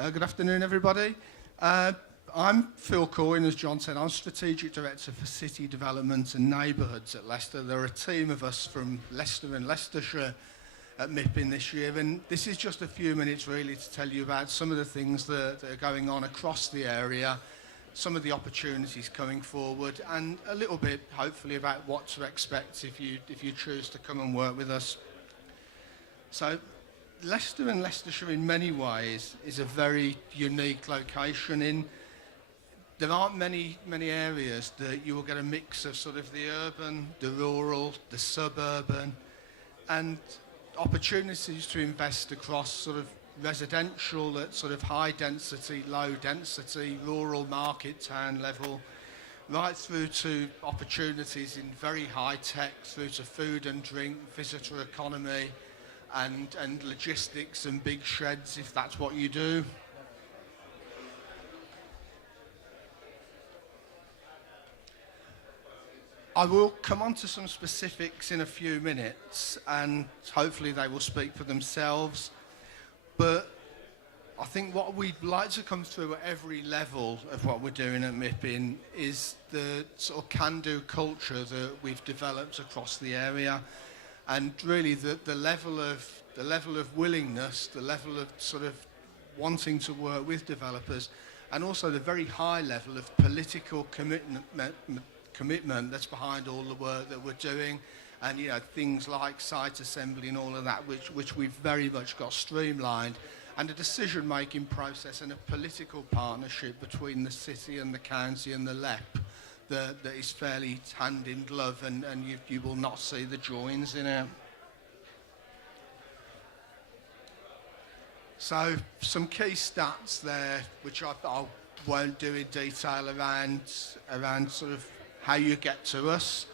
Good afternoon, everybody. I'm Phil Coyne, as John said. I'm Strategic Director for City Development and Neighbourhoods at Leicester. There are a team of us from Leicester and Leicestershire at MIPIM this year, and this is just a few minutes really to tell you about some of the things that are going on across the area, some of the opportunities coming forward, and a little bit, hopefully, about what to expect if you choose to come and work with us. So, Leicester and Leicestershire in many ways is a very unique location. There aren't many areas that you will get a mix of sort of the urban, the rural, the suburban, and opportunities to invest across sort of residential at sort of high density, low density, rural market town level, right through to opportunities in very high tech, through to food and drink, visitor economy, and logistics and big sheds, if that's what you do. I will come on to some specifics in a few minutes, and hopefully they will speak for themselves. But I think what we'd like to come through at every level of what we're doing at MIPIM is the sort of can-do culture that we've developed across the area. And really, the level of willingness, the level of sort of wanting to work with developers, and also the very high level of political commitment that's behind all the work that we're doing, and things like site assembly and all of that, which we've very much got streamlined, and a decision-making process and a political partnership between the city and the county and the LEP. That is fairly hand in glove, and you will not see the joins in it. So some key stats there, which I won't do in detail around sort of how you get to us.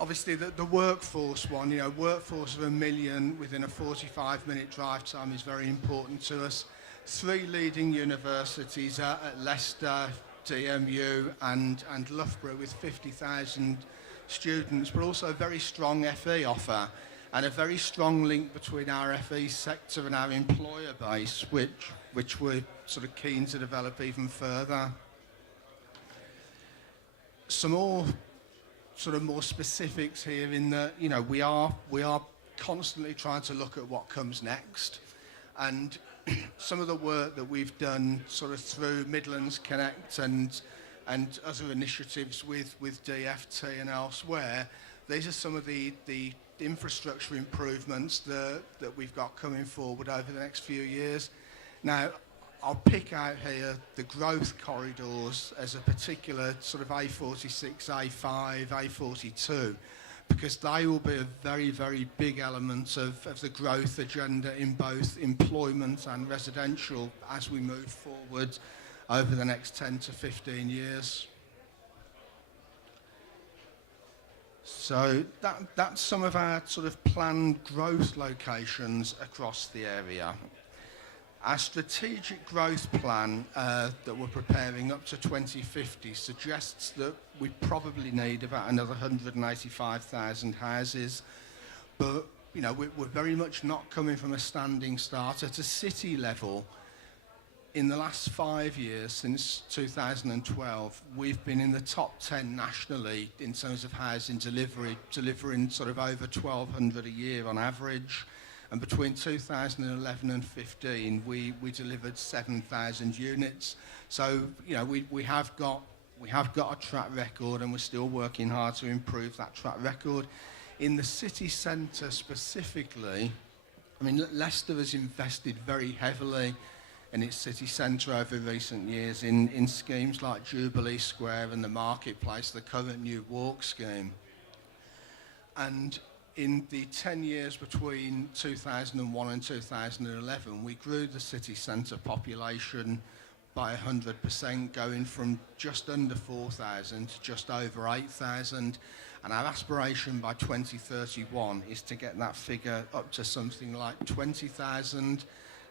Obviously the workforce one, workforce of 1 million within a 45-minute drive time is very important to us. 3 leading universities at Leicester, DMU and Loughborough with 50,000 students, but also a very strong FE offer and a very strong link between our FE sector and our employer base, which we're sort of keen to develop even further. Some more specifics here in that we are constantly trying to look at what comes next, and some of the work that we've done sort of through Midlands Connect and other initiatives with DFT and elsewhere, these are some of the infrastructure improvements that we've got coming forward over the next few years. Now, I'll pick out here the growth corridors as a particular sort of A46, A5, A42, because they will be a very, very big element of the growth agenda in both employment and residential as we move forward over the next 10 to 15 years. So that's some of our sort of planned growth locations across the area. Our strategic growth plan that we're preparing up to 2050 suggests that we probably need about another 185,000 houses. But, we're very much not coming from a standing start. At a city level, in the last 5 years, since 2012, we've been in the top 10 nationally in terms of housing delivery, delivering sort of over 1,200 a year on average. And between 2011 and 15, we delivered 7,000 units. So, we have got a track record, and we're still working hard to improve that track record. In the city centre specifically, Leicester has invested very heavily in its city centre over recent years in schemes like Jubilee Square and the Marketplace, the current New Walk scheme. And in the 10 years between 2001 and 2011, we grew the city centre population by 100%, going from just under 4,000 to just over 8,000. And our aspiration by 2031 is to get that figure up to something like 20,000.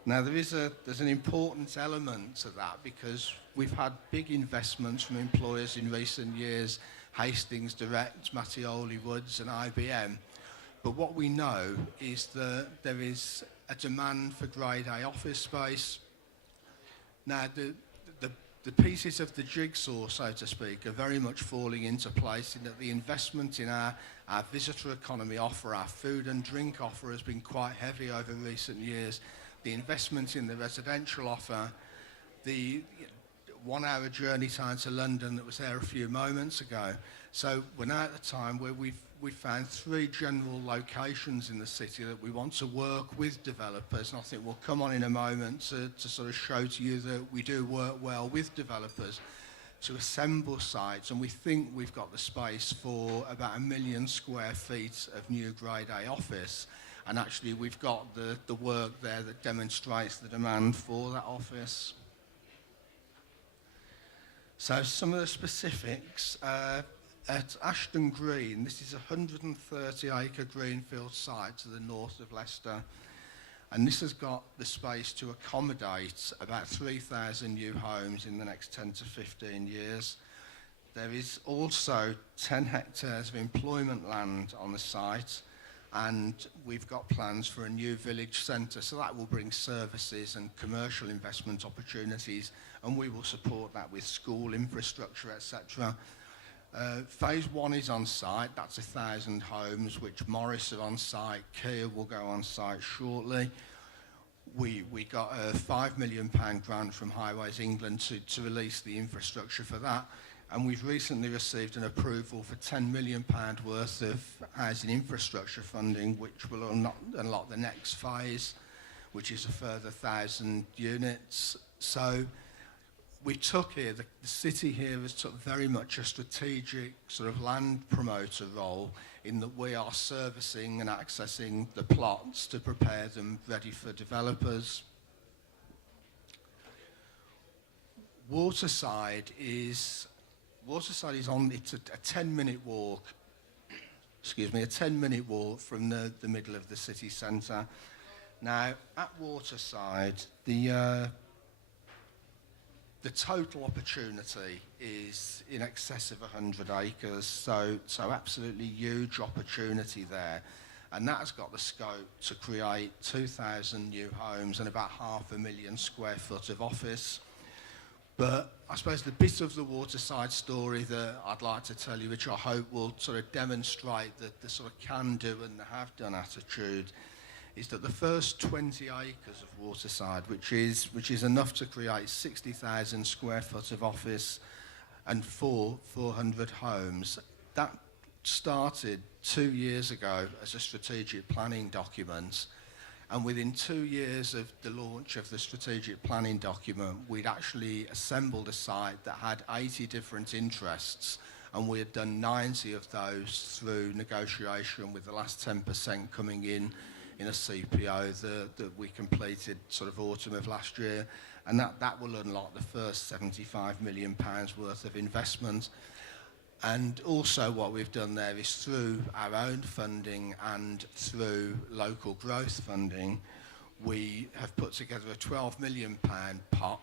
Now, there's an important element to that, because we've had big investments from employers in recent years, Hastings Direct, Mattioli Woods and IBM. But what we know is that there is a demand for Grade A office space. Now, the pieces of the jigsaw, so to speak, are very much falling into place in that the investment in our visitor economy offer, our food and drink offer has been quite heavy over recent years. The investment in the residential offer, the 1 hour journey time to London that was there a few moments ago. So we're now at the time where we've found 3 general locations in the city that we want to work with developers, and I think we'll come on in a moment to sort of show to you that we do work well with developers to assemble sites, and we think we've got the space for about 1 million square feet of new Grade A office, and actually we've got the work there that demonstrates the demand for that office. So some of the specifics. At Ashton Green, this is a 130-acre greenfield site to the north of Leicester, and this has got the space to accommodate about 3,000 new homes in the next 10 to 15 years. There is also 10 hectares of employment land on the site, and we've got plans for a new village centre, so that will bring services and commercial investment opportunities, and we will support that with school infrastructure, etc. Phase 1 is on site, that's 1,000 homes, which Morris are on site, Kia will go on site shortly. We got a £5 million grant from Highways England to release the infrastructure for that, and we've recently received an approval for £10 million worth of housing infrastructure funding, which will unlock the next phase, which is a further 1,000 units. So we took here, the city here has took very much a strategic sort of land promoter role in that we are servicing and accessing the plots to prepare them ready for developers. Waterside is on, it's a 10-minute walk, a 10-minute walk from the middle of the city centre. Now, at Waterside, the total opportunity is in excess of 100 acres, so absolutely huge opportunity there. And that has got the scope to create 2,000 new homes and about 500,000 square foot of office. But I suppose the bit of the Waterside story that I'd like to tell you, which I hope will sort of demonstrate the sort of can-do and the have-done attitude, is that the first 20 acres of Waterside, which is enough to create 60,000 square foot of office and 400 homes, that started 2 years ago as a strategic planning document. And within 2 years of the launch of the strategic planning document, we'd actually assembled a site that had 80 different interests, and we had done 90 of those through negotiation, with the last 10% coming in a CPO that we completed sort of autumn of last year, and that will unlock the first £75 million worth of investment. And also what we've done there is through our own funding and through local growth funding, we have put together a £12 million pot,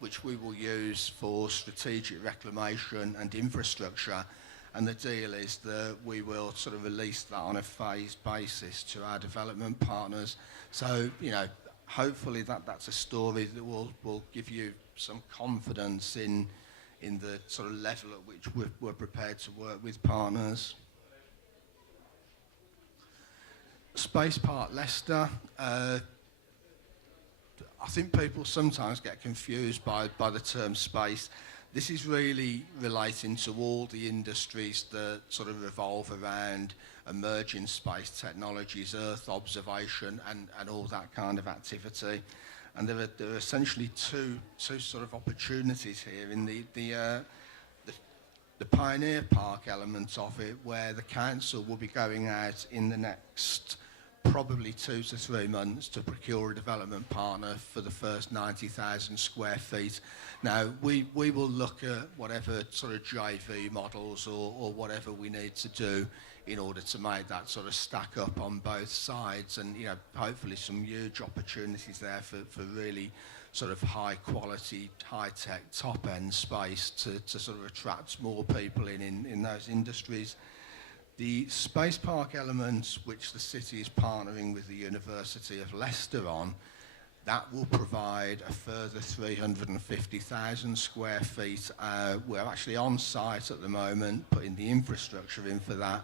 which we will use for strategic reclamation and infrastructure. And the deal is that we will sort of release that on a phased basis to our development partners. So, hopefully that's a story that will give you some confidence in the sort of level at which we're prepared to work with partners. Space Park Leicester. I think people sometimes get confused by the term space. This is really relating to all the industries that sort of revolve around emerging space technologies, Earth observation, and all that kind of activity. And there are essentially two sort of opportunities here in the Pioneer Park element of it, where the council will be going out in the next probably 2 to 3 months to procure a development partner for the first 90,000 square feet. Now, we will look at whatever sort of JV models or whatever we need to do in order to make that sort of stack up on both sides, and hopefully some huge opportunities there for really sort of high quality, high tech, top end space to sort of attract more people in those industries. The space park element, which the city is partnering with the University of Leicester on, that will provide a further 350,000 square feet. We're actually on site at the moment, putting the infrastructure in for that.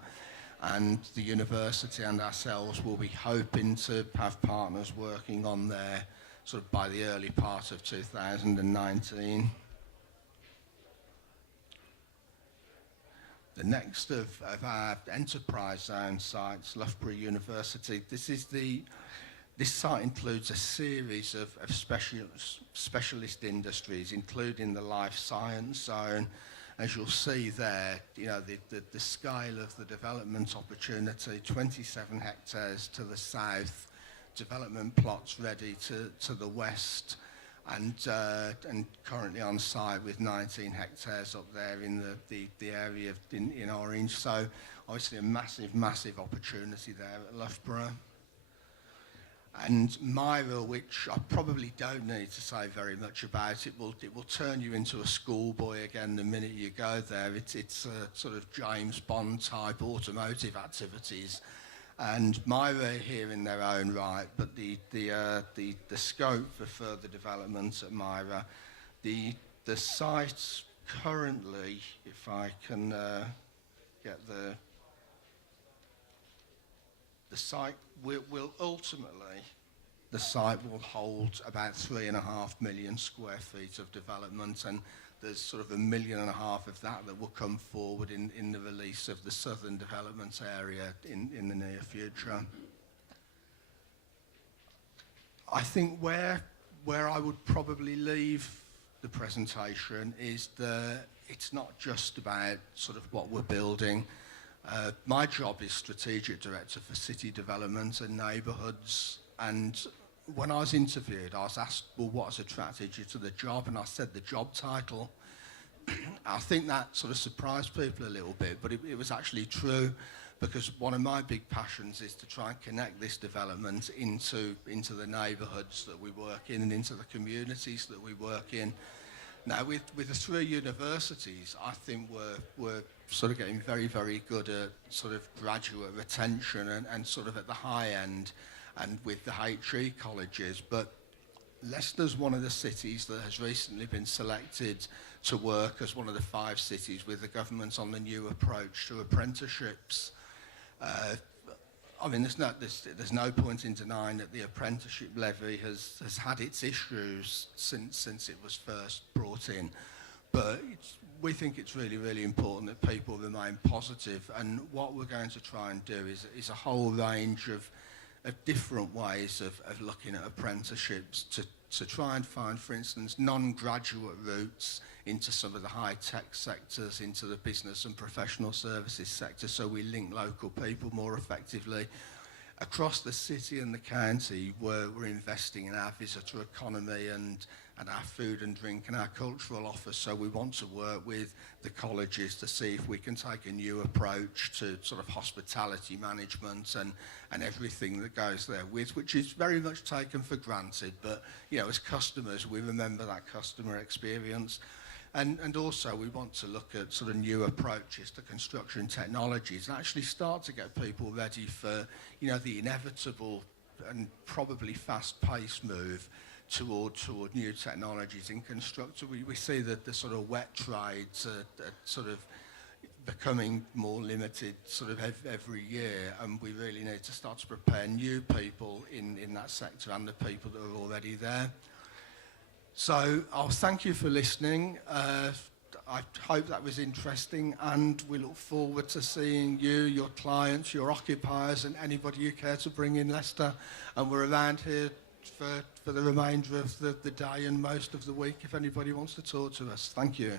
And the university and ourselves will be hoping to have partners working on there sort of by the early part of 2019. The next of our enterprise zone sites, Loughborough University, this site includes a series of specialist industries, including the life science zone. As you'll see there, the scale of the development opportunity, 27 hectares to the south, development plots ready to the west, and currently on site with 19 hectares up there in the area in orange. So obviously a massive opportunity there at Loughborough. And MIRA, which I probably don't need to say very much about, it will turn you into a schoolboy again the minute you go there. It's a sort of James Bond type automotive activities, and MIRA here in their own right. But the scope for further development at MIRA, the site currently, if I can get the site will ultimately, the site will hold about 3.5 million square feet of development, and there's sort of 1.5 million of that will come forward in the release of the southern development area in the near future. I think where I would probably leave the presentation is it's not just about sort of what we're building. My job is Strategic Director for City Development and Neighbourhoods, and when I was interviewed I was asked, well, what has attracted you to the job, and I said the job title. I think that sort of surprised people a little bit, but it was actually true, because one of my big passions is to try and connect this development into the neighbourhoods that we work in and into the communities that we work in. Now, with the 3 universities, I think we're sort of getting very good at sort of graduate retention and sort of at the high end, and with the HE colleges. But Leicester's one of the cities that has recently been selected to work as one of the 5 cities with the government on the new approach to apprenticeships. I mean, there's no point in denying that the apprenticeship levy has had its issues since it was first brought in, but we think it's really important that people remain positive, and what we're going to try and do is a whole range of different ways of looking at apprenticeships to try and find, for instance, non-graduate routes into some of the high-tech sectors, into the business and professional services sector, so we link local people more effectively. Across the city and the county, we're investing in our visitor economy and our food and drink and our cultural offers, so we want to work with the colleges to see if we can take a new approach to sort of hospitality management and everything that goes there with, which is very much taken for granted, but as customers we remember that customer experience. And also we want to look at sort of new approaches to construction technologies and actually start to get people ready for the inevitable and probably fast-paced move toward new technologies in construction. We see that the sort of wet trades are sort of becoming more limited sort of every year, and we really need to start to prepare new people in that sector and the people that are already there. So I'll thank you for listening. I hope that was interesting, and we look forward to seeing you, your clients, your occupiers, and anybody you care to bring in Leicester. And we're around here for the remainder of the day and most of the week if anybody wants to talk to us. Thank you.